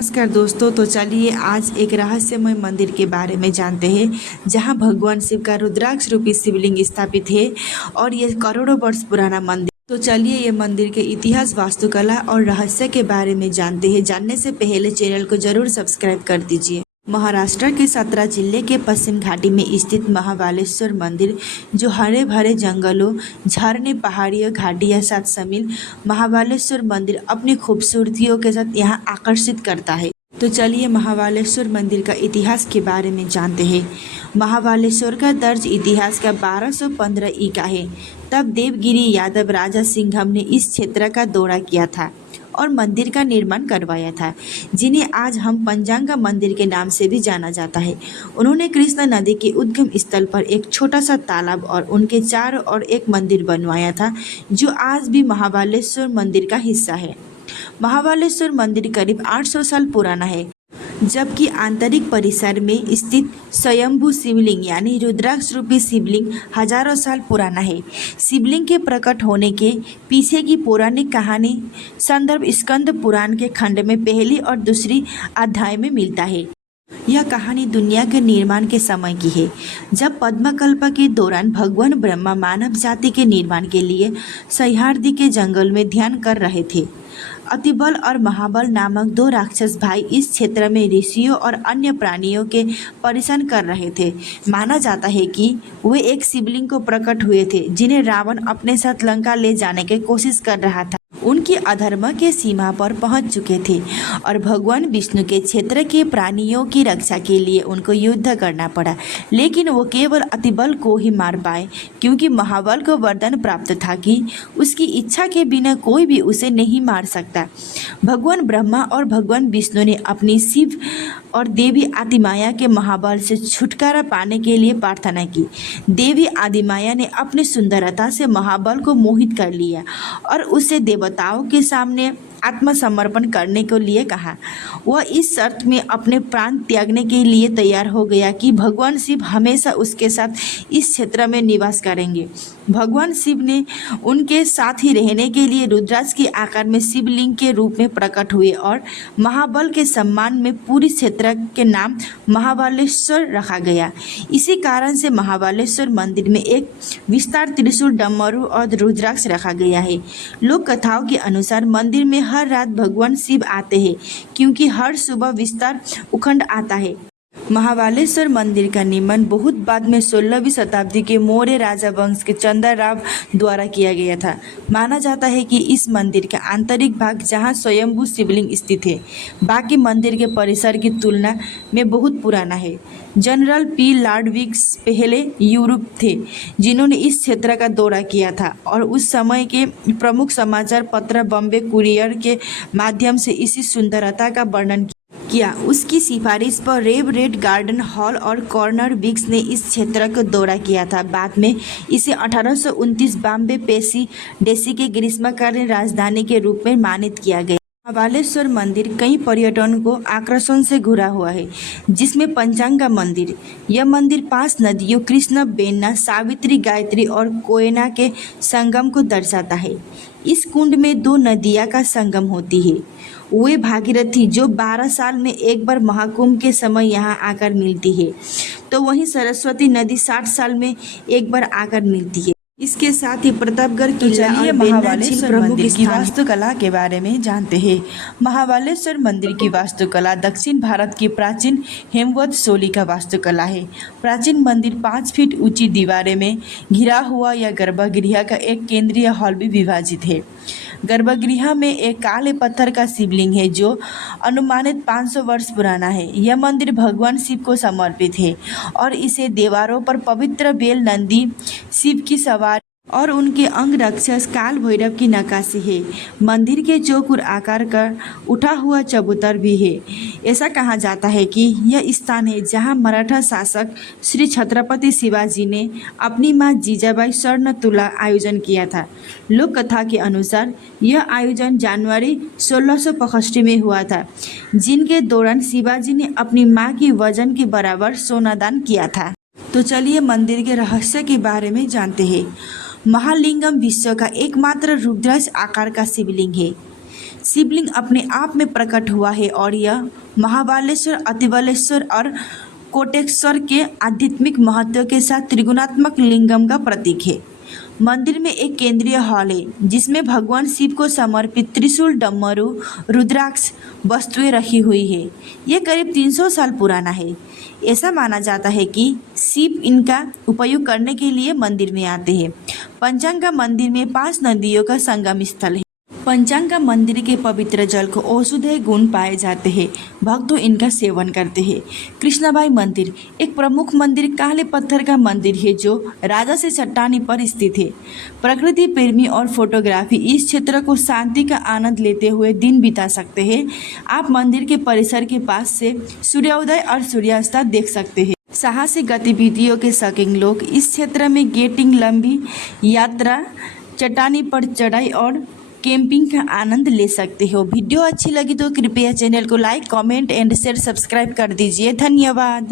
नमस्कार दोस्तों। तो चलिए आज एक रहस्यमय मंदिर के बारे में जानते हैं जहां भगवान शिव का रुद्राक्ष रूपी शिवलिंग स्थापित है और ये करोड़ों वर्ष पुराना मंदिर। तो चलिए ये मंदिर के इतिहास, वास्तुकला और रहस्य के बारे में जानते हैं। जानने से पहले चैनल को जरूर सब्सक्राइब कर दीजिए। महाराष्ट्र के सतना जिले के पश्चिम घाटी में स्थित महाबालेश्वर मंदिर, जो हरे भरे जंगलों, झरने, पहाड़ियों, घाटियों साथ शामिल महाबालेश्वर मंदिर अपनी खूबसूरतियों के साथ यहाँ आकर्षित करता है। तो चलिए महाबालेश्वर मंदिर का इतिहास के बारे में जानते हैं। महाबालेश्वर का दर्ज इतिहास का 1215 ई का है। तब देवगिरी यादव राजा सिंघम ने इस क्षेत्र का दौरा किया था और मंदिर का निर्माण करवाया था, जिन्हें आज हम पंचांगा मंदिर के नाम से भी जाना जाता है। उन्होंने कृष्णा नदी के उद्गम स्थल पर एक छोटा सा तालाब और उनके चारों ओर एक मंदिर बनवाया था, जो आज भी महाबालेश्वर मंदिर का हिस्सा है। महाबालेश्वर मंदिर करीब 800 साल पुराना है, जबकि आंतरिक परिसर में स्थित स्वयंभू शिवलिंग यानी रुद्राक्ष रूपी शिवलिंग हजारों साल पुराना है। शिवलिंग के प्रकट होने के पीछे की पौराणिक कहानी संदर्भ स्कंद पुराण के खंड में पहली और दूसरी अध्याय में मिलता है। यह कहानी दुनिया के निर्माण के समय की है, जब पद्मकल्प के दौरान भगवान ब्रह्मा मानव जाति के निर्माण के लिए सह्याद्री के जंगल में ध्यान कर रहे थे। अतिबल और महाबल नामक दो राक्षस भाई इस क्षेत्र में ऋषियों और अन्य प्राणियों के परेशान कर रहे थे। माना जाता है कि वे एक शिवलिंग को प्रकट हुए थे, जिन्हें रावण अपने साथ लंका ले जाने की कोशिश कर रहा था। उनकी अधर्म के सीमा पर पहुंच चुके थे और भगवान विष्णु के क्षेत्र के प्राणियों की रक्षा के लिए उनको युद्ध करना पड़ा, लेकिन वो केवल अतिबल को ही मार पाए, क्योंकि महाबल को वरदान प्राप्त था कि उसकी इच्छा के बिना कोई भी उसे नहीं मार सकता। भगवान ब्रह्मा और भगवान विष्णु ने अपनी शिव और देवी आदिमाया के महाबल से छुटकारा पाने के लिए प्रार्थना की। देवी आदिमाया ने अपनी सुंदरता से महाबल को मोहित कर लिया और उसे देवताओं के सामने आत्मसमर्पण करने के लिए कहा। वह इस शर्त में अपने प्राण त्यागने के लिए तैयार हो गया कि भगवान शिव हमेशा उसके साथ इस क्षेत्र में निवास करेंगे। भगवान शिव ने उनके साथ ही रहने के लिए रुद्राक्ष के आकार में शिवलिंग के रूप में प्रकट हुए और महाबल के सम्मान में पूरी क्षेत्र के नाम महाबालेश्वर रखा गया। इसी कारण से महाबालेश्वर मंदिर में एक विस्तार त्रिशूल, डमरू और रुद्राक्ष रखा गया है। लोक कथाओं के अनुसार मंदिर में हर रात भगवान शिव आते हैं, क्योंकि हर सुबह विस्तार उखंड आता है। महाबालेश्वर मंदिर का निर्माण बहुत बाद में 16वीं शताब्दी के मौर्य राजा वंश के चंद्रराव द्वारा किया गया था। माना जाता है कि इस मंदिर का आंतरिक भाग, जहां स्वयंभू शिवलिंग स्थित है, बाकी मंदिर के परिसर की तुलना में बहुत पुराना है। जनरल पी लाडविग्स पहले यूरोप थे जिन्होंने इस क्षेत्र का दौरा किया था और उस समय के प्रमुख समाचार पत्र बॉम्बे कुरियर के माध्यम से इसी सुंदरता का वर्णन किया। उसकी सिफारिश पर रेड गार्डन हॉल और कॉर्नर विग्स ने इस क्षेत्र का दौरा किया था। बाद में इसे 1829 बॉम्बे प्रेसिडेंसी के ग्रीष्मकालीन राजधानी के रूप में मानित किया गया। महाबालेश्वर मंदिर कई पर्यटन को आकर्षण से घुरा हुआ है, जिसमें पंचांगा मंदिर। यह मंदिर 5 नदियों कृष्णा, बेन्ना, सावित्री, गायत्री और कोयना के संगम को दर्शाता है। इस कुंड में 2 नदियां का संगम होती है। वे भागीरथी, जो 12 साल में एक बार महाकुंभ के समय यहाँ आकर मिलती है, तो वहीं सरस्वती नदी 60 साल में एक बार आकर मिलती है। इसके साथ ही प्रतापगढ़ किला और महाबालेश्वर मंदिर की वास्तुकला के बारे में जानते हैं। महाबालेश्वर मंदिर की वास्तुकला दक्षिण भारत की प्राचीन हेमवत शैली का वास्तुकला है। प्राचीन मंदिर 5 फीट ऊंची दीवारें में घिरा हुआ या गर्भगृह का एक केंद्रीय हॉल भी विभाजित है। गर्भगृह में एक काले पत्थर का शिवलिंग है, जो अनुमानित 500 वर्ष पुराना है। यह मंदिर भगवान शिव को समर्पित है और इसे दीवारों पर पवित्र बेल, नंदी, शिव की सवारी और उनके अंग रक्षक काल भैरव की नक्काशी है। मंदिर के चौकोर आकार का उठा हुआ चबूतर भी है। ऐसा कहा जाता है कि यह स्थान है जहां मराठा शासक श्री छत्रपति शिवाजी ने अपनी मां जीजाबाई स्वर्ण तुला आयोजन किया था। लोक कथा के अनुसार यह आयोजन जनवरी 1665 में हुआ था, जिनके दौरान शिवाजी ने अपनी मां की वजन के बराबर सोना दान किया था। तो चलिए मंदिर के रहस्य के बारे में जानते हैं। महालिंगम विश्व का एकमात्र रुद्राक्ष आकार का शिवलिंग है। शिवलिंग अपने आप में प्रकट हुआ है और यह महाबलेश्वर, अतिबलेश्वर और कोटेश्वर के आध्यात्मिक महत्व के साथ त्रिगुणात्मक लिंगम का प्रतीक है। मंदिर में एक केंद्रीय हॉल है जिसमें भगवान शिव को समर्पित त्रिशूल, डमरू, रुद्राक्ष वस्तुएं रखी हुई है। यह करीब 300 साल पुराना है। ऐसा माना जाता है कि शिव इनका उपयोग करने के लिए मंदिर में आते हैं। पंचांगा मंदिर में 5 नदियों का संगम स्थल है। पंचांगा मंदिर के पवित्र जल को औषधीय गुण पाए जाते हैं। भक्त इनका सेवन करते हैं। कृष्णाबाई मंदिर एक प्रमुख मंदिर काले पत्थर का मंदिर है जो राजा से चट्टानी पर स्थित है। प्रकृति प्रेमी और फोटोग्राफी इस क्षेत्र को शांति का आनंद लेते हुए दिन बिता सकते हैं। आप मंदिर के परिसर के पास से सूर्योदय और सूर्यास्त देख सकते हैं। साहसिक गतिविधियों के शौकीन लोग इस क्षेत्र में गेटिंग, लंबी यात्रा, चट्टानी पर चढ़ाई और कैंपिंग का आनंद ले सकते हो। वीडियो अच्छी लगी तो कृपया चैनल को like, comment and share subscribe कर दीजिए। धन्यवाद।